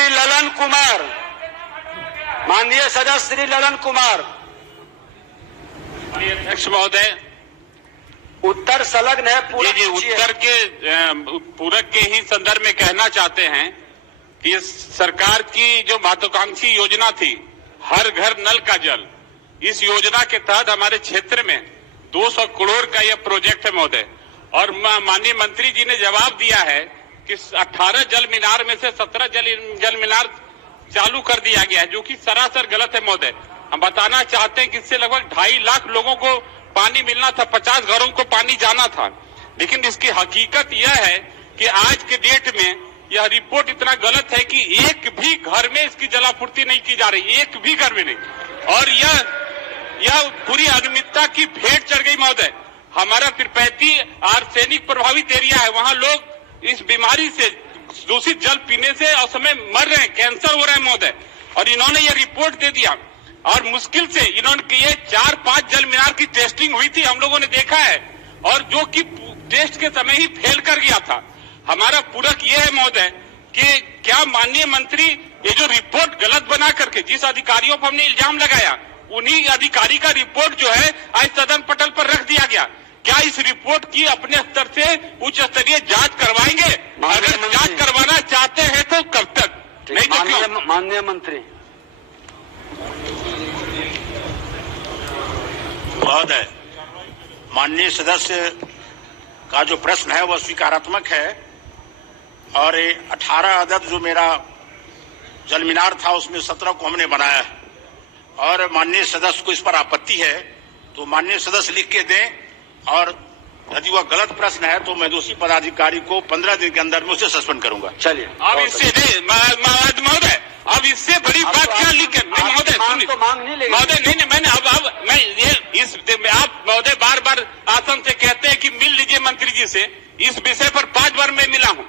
श्री ललन कुमार, माननीय सदस्य श्री ललन कुमार। अध्यक्ष महोदय, उत्तर संलग्न है। जी उत्तर के पूरक के ही संदर्भ में कहना चाहते हैं कि सरकार की जो महत्वाकांक्षी योजना थी हर घर नल का जल, इस योजना के तहत हमारे क्षेत्र में 200 करोड़ का यह प्रोजेक्ट है महोदय। और माननीय मंत्री जी ने जवाब दिया है कि 18 जल मीनार में से 17 जल मीनार चालू कर दिया गया है, जो कि सरासर गलत है महोदय। हम बताना चाहते हैं कि इससे लगभग 2.5 लाख लोगों को पानी मिलना था, 50 घरों को पानी जाना था। लेकिन इसकी हकीकत यह है कि आज के डेट में यह रिपोर्ट इतना गलत है कि एक भी घर में इसकी जलापूर्ति नहीं की जा रही, एक भी घर में नहीं। और यह पूरी अनियमितता की भेंट चढ़ गई महोदय। हमारा तिरपैती आर्सेनिक प्रभावित एरिया है, वहां लोग इस बीमारी से, दूषित जल पीने से असमय मर रहे हैं, कैंसर हो रहा है महोदय। और इन्होंने ये रिपोर्ट दे दिया और मुश्किल से इन्होंने ये 4-5 जल मीनार की टेस्टिंग हुई थी, हम लोगों ने देखा है, और जो कि टेस्ट के समय ही फेल कर गया था। हमारा पूरक ये है महोदय कि क्या माननीय मंत्री ये जो रिपोर्ट गलत बना करके जिस अधिकारियों पर हमने इल्जाम लगाया, उन्हीं अधिकारी का रिपोर्ट जो है आज सदन पटल पर रख दिया गया। क्या इस रिपोर्ट की अपने स्तर से उच्च स्तरीय जांच करवाएंगे? अगर जांच करवाना चाहते हैं तो कब तक? नहीं तो क्यों? माननीय मंत्री महोदय, माननीय सदस्य का जो प्रश्न है वह स्वीकारात्मक है और 18 अदद जो मेरा जल मीनार था उसमें 17 को हमने बनाया है और माननीय सदस्य को इस पर आपत्ति है तो माननीय सदस्य लिख के दें और यदि वह गलत प्रश्न है तो मैं दोषी पदाधिकारी को 15 दिन के अंदर में उसे सस्पेंड करूंगा। चलिए अब इससे महोदय, अब इससे बड़ी बात क्या लिखे? महोदय महोदय नहीं, मैंने अब मैं ये इस आप महोदय बार बार आसन से कहते हैं कि मिल लीजिए मंत्री जी से, इस विषय पर 5 बार मैं मिला हूँ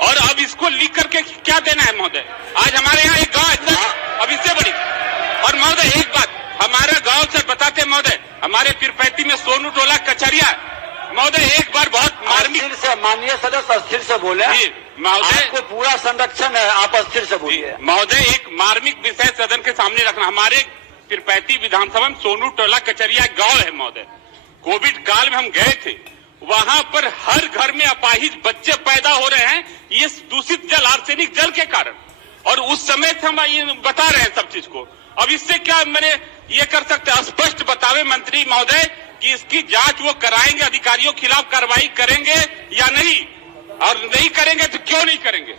और अब इसको लिख करके क्या देना है महोदय? आज हमारे यहाँ एक गाँव ऐसा, अब इससे बड़ी। और महोदय एक बात हमारे गांव से बताते महोदय, हमारे तिरपैती में सोनू टोला कचरिया महोदय एक बार बहुत मार्मिक से, माननीय सदस्य अस्थिर से बोले महोदय, आपको पूरा संरक्षण है, आप अस्थिर से बोलिए महोदय। एक मार्मिक विषय सदन के सामने रखना, हमारे तिरपैती विधानसभा में सोनू टोला कचरिया गांव है महोदय। कोविड काल में हम गए थे, वहां पर हर घर में अपाहिज बच्चे पैदा हो रहे हैं ये दूषित जल, आर्सेनिक जल के कारण। और उस समय से हम ये बता रहे हैं सब चीज को। अब इससे क्या मैंने ये कर सकते, स्पष्ट बतावे मंत्री महोदय कि इसकी जांच वो कराएंगे, अधिकारियों के खिलाफ कार्रवाई करेंगे या नहीं, और नहीं करेंगे तो क्यों नहीं करेंगे?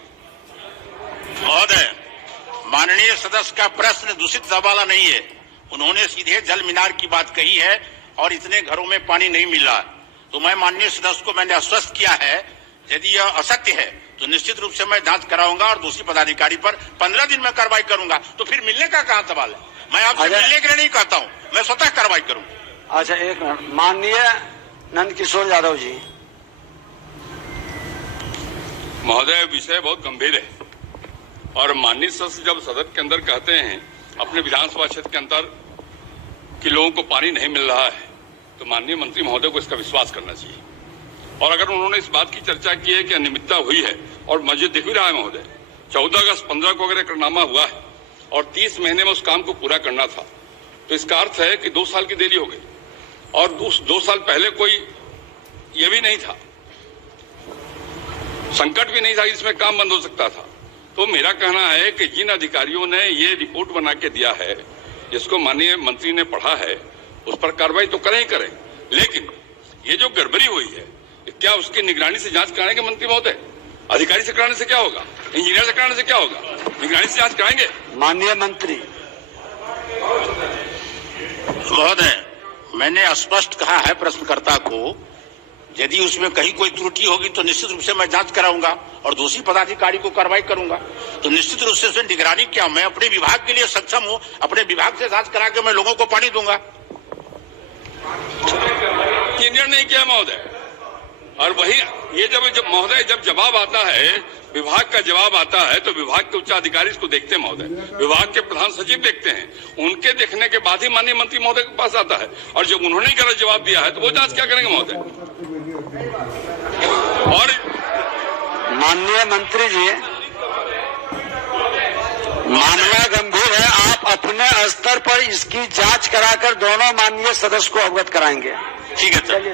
महोदय, माननीय सदस्य का प्रश्न दूषित वाला नहीं है, उन्होंने सीधे जल मीनार की बात कही है और इतने घरों में पानी नहीं मिल रहा। तो मैं माननीय सदस्य को मैंने आश्वस्त किया है यदि यह असत्य है तो निश्चित रूप से मैं जांच कराऊंगा और दोषी पदाधिकारी पर 15 दिन में कार्रवाई करूंगा। तो फिर मिलने का कहां सवाल है? मैं आपसे मिलने के लिए नहीं कहता हूं, मैं स्वतः कार्रवाई करूंगा। अच्छा एक मिनट, माननीय नंद किशोर यादव जी। महोदय, विषय बहुत गंभीर है और माननीय सदस्य जब सदन के अंदर कहते हैं अपने विधानसभा क्षेत्र के अंदर कि लोगों को पानी नहीं मिल रहा है तो माननीय मंत्री महोदय को इसका विश्वास करना चाहिए। और अगर उन्होंने इस बात की चर्चा की है कि अनियमितता हुई है और मुझे दिख भी रहा है महोदय, 14 अगस्त 15 को अगर एकरारनामा हुआ है और 30 महीने में उस काम को पूरा करना था तो इसका अर्थ है कि 2 साल की देरी हो गई और 2 साल पहले कोई ये भी नहीं था, संकट भी नहीं था इसमें काम बंद हो सकता था। तो मेरा कहना है कि जिन अधिकारियों ने ये रिपोर्ट बना के दिया है, जिसको माननीय मंत्री ने पढ़ा है, उस पर कार्रवाई तो करें ही करें, लेकिन ये जो गड़बड़ी हुई है क्या उसकी निगरानी से जांच कराएंगे मंत्री महोदय? अधिकारी से कराने से क्या होगा? इंजीनियर से कराने से क्या होगा? निगरानी से जांच कराएंगे। माननीय मंत्री महोदय, मैंने स्पष्ट कहा है प्रश्नकर्ता को यदि उसमें कहीं कोई त्रुटि होगी तो निश्चित रूप से मैं जांच कराऊंगा और दोषी पदाधिकारी को कार्रवाई करूंगा। तो निश्चित रूप से उसमें निगरानी क्या, मैं अपने विभाग के लिए सक्षम हूं, अपने विभाग से जांच करा के मैं लोगों को पानी दूंगा। इंजीनियर नहीं किया महोदय, और वही ये जब महोदय जब जवाब आता है, विभाग का जवाब आता है तो विभाग के उच्च अधिकारी इसको देखते हैं महोदय, विभाग के प्रधान सचिव देखते हैं, उनके देखने के बाद ही माननीय मंत्री महोदय के पास आता है। और जब उन्होंने गलत जवाब दिया है तो वो जांच क्या करेंगे महोदय? और माननीय मंत्री जी मामला गंभीर है। आप अपने स्तर पर इसकी जांच कराकर दोनों माननीय सदस्य को अवगत कराएंगे। ठीक है सर।